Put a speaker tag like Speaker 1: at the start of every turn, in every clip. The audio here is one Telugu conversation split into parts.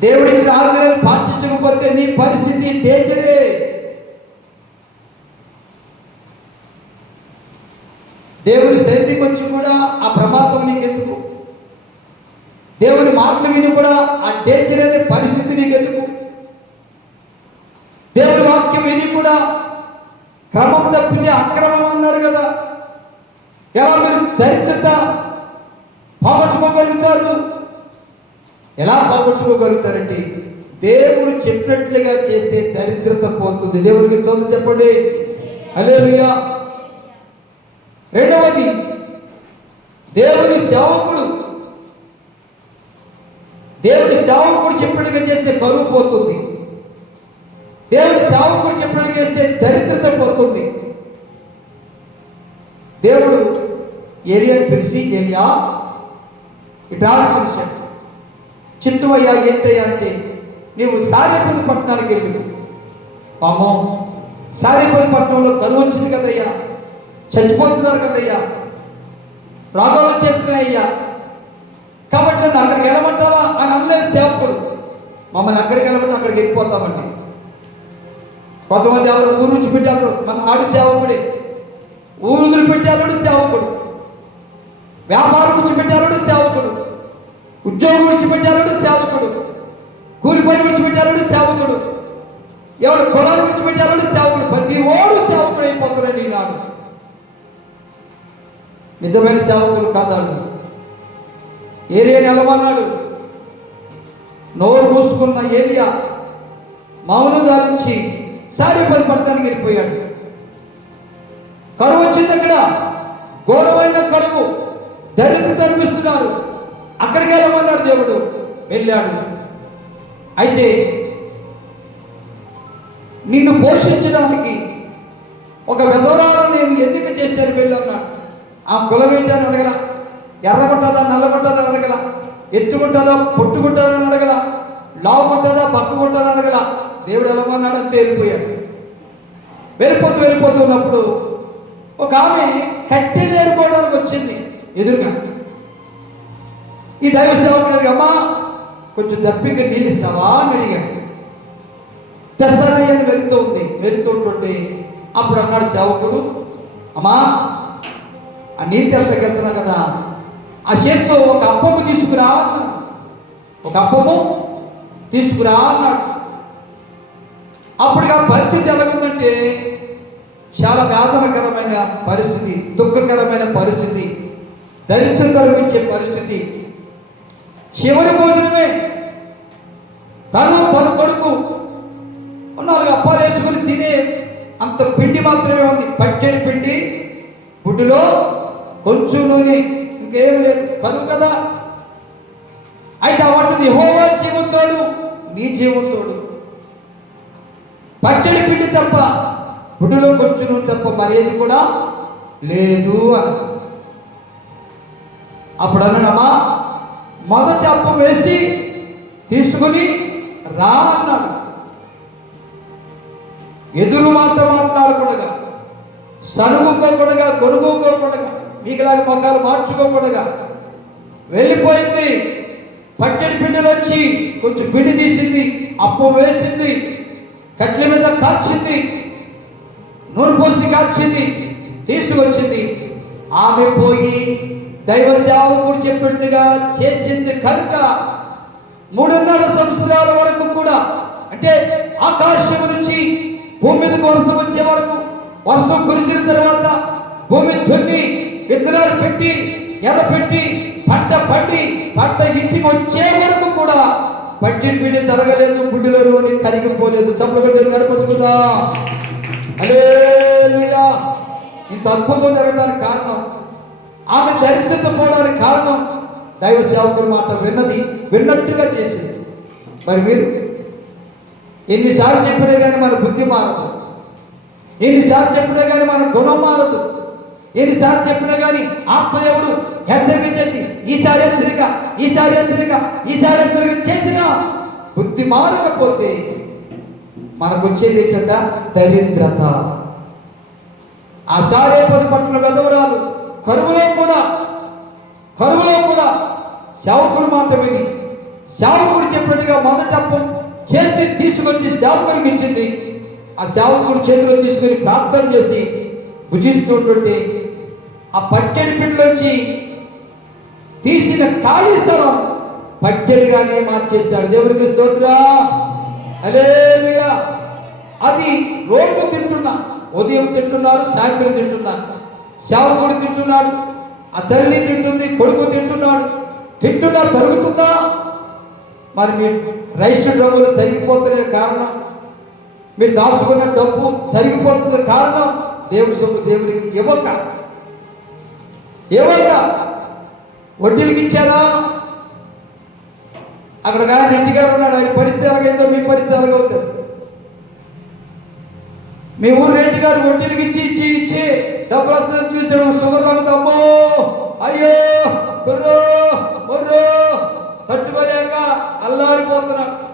Speaker 1: దేవుడిచ్చిన ఆజ్ఞలను పాటించకపోతే నీ పరిస్థితి డేంజరే దేవుని సన్నిధికి వచ్చి కూడా ఆ ప్రమాదం నీకెందుకు? దేవుని మాటలు విని కూడా ఆ డేంజర్ అనే పరిస్థితి నీకెందుకు? దేవుని వాక్యం విని కూడా క్రమం తప్పింది అక్రమం అన్నారు కదా. ఎలా మీరు దరిద్రత పోగొట్టుకోగలుగుతారు? ఎలా పోగొట్టుకోగలుగుతారంటే దేవుడు చెప్పినట్లుగా చేస్తే దరిద్రత పోతుంది. దేవుడికి స్తోత్రం చెప్పండి. హలో రెండవది దేవుని సేవకుడు దేవుని సేవకుడు చెప్పినట్టుగా చేస్తే కరువు పోతుంది. దేవుని సేవకుడు చెప్పినట్టుగా చేస్తే దరిద్రత పోతుంది. దేవుడు ఏరియాని పిలిచి ఏరియా ఇటాలు పిలిచాడు. చింతువయ్యా ఏంటయ్యా అంటే నీవు సారేపల్లి పట్టణానికి వెళ్ళి. పామో సారేపల్లి పట్టణంలో కరువు వచ్చింది కదయ్యా. చచ్చిపోతున్నారు కదయ్యా. రాగాలు వచ్చేస్తున్నాయ్యా. కాబట్టి నన్ను అక్కడికి వెళ్ళమంటావా? అని అనలేదు సేవకుడు. మమ్మల్ని అక్కడికి వెళ్ళమంటే అక్కడికి వెళ్ళిపోతామండి. కొంతమంది ఎవరు ఊరు విడిచిపెట్టారు. మన ఆడు సేవకుడే. ఊరు వదిలిపెట్టాడు సేవకుడు. వ్యాపారం విడిచిపెట్టాడు సేవకుడు. ఉద్యోగం విడిచిపెట్టాడు సేవకుడు. కూలి పని విడిచిపెట్టాడు సేవకుడు. ఎవడు కులాన్ని విడిచిపెట్టాడు సేవకుడు. ప్రతి ఓడు సేవకుడు అయిపోతున్నాడు ఈనాడు నిజమైన సేవకుడు కాదాడు. ఏరియా నిలవన్నాడు నోరు మూసుకున్న ఏరియా మౌనం ధరించి సారి పది పట్టడానికి వెళ్ళిపోయాడు. కరువు వచ్చింది అక్కడ. ఘోరమైన కరువు. దరిద్ర కనిపిస్తున్నారు అక్కడికి వెళ్ళమన్నాడు దేవుడు. వెళ్ళాడు. అయితే నిన్ను పోషించడానికి ఒక విధవరాలను నేను ఎన్నిక చేశాను వెళ్ళన్నాడు ఆ కులం ఏంటని అడగల. ఎర్రగుంటుందా నల్లగుంటుందా అడగల. ఎత్తుకుంటుందా పొట్టుకుంటుందా అని అడగల. లావుకుంటుందా పక్కకుంటుందా అడగల. దేవుడు ఎలాగన్నాడు అంతే వెళ్ళిపోయాడు. వెళ్ళిపోతూ వెళ్ళిపోతున్నప్పుడు ఒక ఆమె కట్టెలు ఏరుకోవడానికి వచ్చింది. ఎదురుగా ఈ దైవ సేవకుడు అమ్మా కొంచెం దప్పిక నీళ్ళిస్తావా అని అడిగాడు. తెస్తానని వెళుతూ ఉంది వెళుతుంటుంటే అప్పుడు అన్నాడు సేవకుడు అమ్మా ఆ నీళ్ళు తెస్తాకి వెళ్తున్నా కదా ఆ చేత్తో ఒక అప్పము తీసుకురా అన్నాడు. ఒక అప్పము తీసుకురా అన్నాడు. అప్పుడు ఆ పరిస్థితి ఎలాగుందంటే చాలా వేదనకరమైన పరిస్థితి దుఃఖకరమైన పరిస్థితి దరిద్రం కలిగించే పరిస్థితి చివరి భోజనమే. తను తన కొడుకు నాలుగు అప్పాలు వేసుకొని తినే అంత పిండి మాత్రమే ఉంది. పట్టెని పిండి గుడ్డులో కొంచెం నూనె ఇంకేం లేదు. కరువు కదా. అయితే అవంటుంది హోవా జీవంతోడు నీ జీవంతోడు. పట్టెడి పిండి తప్ప గుడ్డులో కొంచెం నూనె తప్ప మరేది కూడా లేదు అన్నది అప్పుడు అన్నాడమ్మా మొదటి అప్పు వేసి తీసుకుని రా అన్నాడు. ఎదురు మాట మాట్లాడకూడగా సనుగుకోకూడగా కొనుగోకోకూడగా మీకులాగా మొక్కలు మార్చుకోకూడగా వెళ్ళిపోయింది పట్టెడి పిండిలు వచ్చి కొంచెం పిండి తీసింది అప్పు వేసింది కట్ల మీద కాల్చింది నూనె పోసి కాల్చింది తీసుకొచ్చింది. ఆమె పోయి దైవ సేవకుడు చెప్పినట్లుగా చేసింది కనుక మూడున్నర సంవత్సరాల వరకు కూడా అంటే ఆకాశం నుంచి భూమి మీదకు వర్షం వచ్చే వరకు వర్షం కురిసిన తర్వాత భూమి దున్ని విత్తనాలు పెట్టి ఎడపెట్టి పంట పండి పంట ఇంటికి వచ్చే వరకు కూడా పట్టి పిండి తరగలేదు గుడ్డిలోని కరిగిపోలేదు. చప్పలు కొట్టి నడుపుతుందా హల్లెలూయా. ఇంత అద్భుతం జరగడానికి కారణం ఆమె దరిద్రత పోవడానికి కారణం దైవ సేవకుల మాట విన్నది విన్నట్టుగా చేసింది. మరి మీరు ఎన్నిసార్లు చెప్పినా కానీ మన బుద్ధి మారదు. ఎన్నిసార్లు చెప్పినా కానీ మన గుణం మారదు. ఎన్నిసార్లు చెప్పినా కానీ ఆత్మదేవుడు హెచ్చరిక చేసి ఈసారి హెచ్చరిక ఈసారి హెచ్చరిక ఈసారి హెచ్చరిక చేసినా బుద్ధి మారకపోతే మనకు వచ్చేది ఏంటంట? దరిద్రత. ఆ సారేపది పట్ల వెదవరాలు కరువులో కూడా కరువులో కూడా సేవకుడు మాట విని సేవకుడు చెప్పినట్టుగా మొదట చేసి తీసుకొచ్చి సేవకుడికి ఇచ్చింది. ఆ సేవకుడు చేతిలో తీసుకొని ప్రార్థన చేసి భుజిస్తుంటుంటే ఆ పట్టెడి పిండిలోంచి తీసిన ఖాళీ స్థలం పట్టెడిగానే మార్చేశాడు. దేవుడికి స్తోత్రా. హల్లెలూయా. అది రోజు తింటున్నా ఉదయం తింటున్నారు సాయంత్రం తింటున్నారు. సేవకుడు తింటున్నాడు ఆ తల్లి తింటుంది కొడుకు తింటున్నాడు. తింటున్నా తరుగుతుందా మరి మీ రైస్ డబ్బులు తరిగిపోతున్న కారణం మీరు దాచుకున్న డబ్బు తరిగిపోతున్న కారణం దేవుడి సొమ్ము దేవుడికి ఇవ్వక. ఇవ్వక. వడ్డీలకి ఇచ్చారా అక్కడ కానీ ఇంటి గారు ఉన్నాడు ఆయన పరిస్థితి ఎలాగైందో మీ పరిస్థితి ఎలాగవుతుంది మీ ఊరు రెడ్డి గారు వడ్డీలకి ఇచ్చి ఇచ్చి ఇచ్చి. డబ్బులు వస్తుందని సుగర్ షుగర్ అమ్మో! అయ్యో! కుర్రో! కుర్రో! తట్టుకోలేక అల్లాడిపోతున్నాడు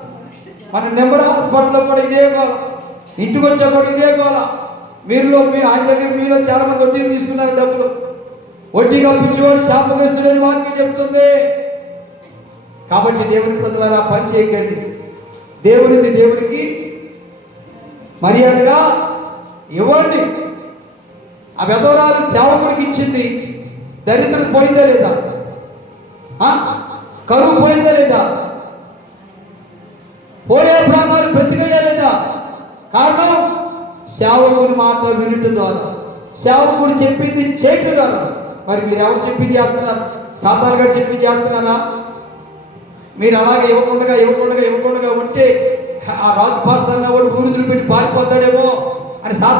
Speaker 1: మన నెంబర్ హాస్పిటల్లో కూడా ఇదే గోల. ఇంటికి వచ్చా కూడా ఇదే గోల. మీరులో మీ ఆయన దగ్గర మీలో చాలా మంది వడ్డీలు తీసుకున్నారు డబ్బులు. వడ్డీగా పిచ్చివాడు శాపగ్రస్తుడని వాక్యం చెప్తుంది. కాబట్టి దేవుని ప్రజలారా పని చేయకండి. దేవునిది దేవుడికి మర్యాదగా ఇవ్వండి. ఆ వెధవరాలు సేవకుడికి ఇచ్చింది. దరిద్ర పోయిందా లేదా? కరువు పోయిందా లేదా? పోలే ప్రాణాలు బ్రతికయ్యా లేదా? కారణం సేవకుని మాట వినటం ద్వారా. సేవకుడు చెప్పింది చేయటం ద్వారా. మరి మీరు ఎవరు చెప్పింది చేస్తున్నారు? సాధారణ గారు చెప్పింది చేస్తున్నారా? మీరు అలాగే ఇవ్వకుండా ఇవ్వకుండా ఇవ్వకుండా ఉంటే ఆ రాజు పాస్టర్ అన్నవాడు ఊరు పెట్టి పారిపోతాడేమో అని సాధారణ